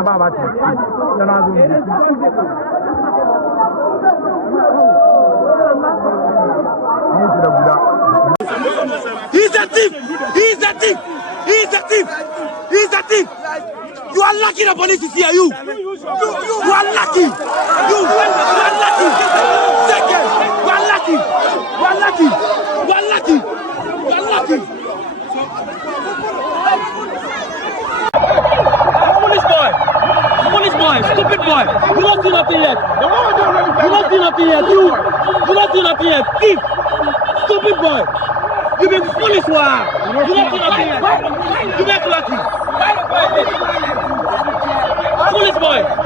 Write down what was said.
He's a thief! He's a thief! He's a thief! He's a thief! You are lucky the police is here, you! You are lucky! You are lucky! Second! You are lucky! You are lucky! You are lucky! You are lucky! Police boy! Stupid boy! You don't do nothing yet! You don't do nothing yet! You don't do nothing yet! Thief! Stupid boy! You been foolish, wow! You don't do nothing yet! You make lucky! Police boy!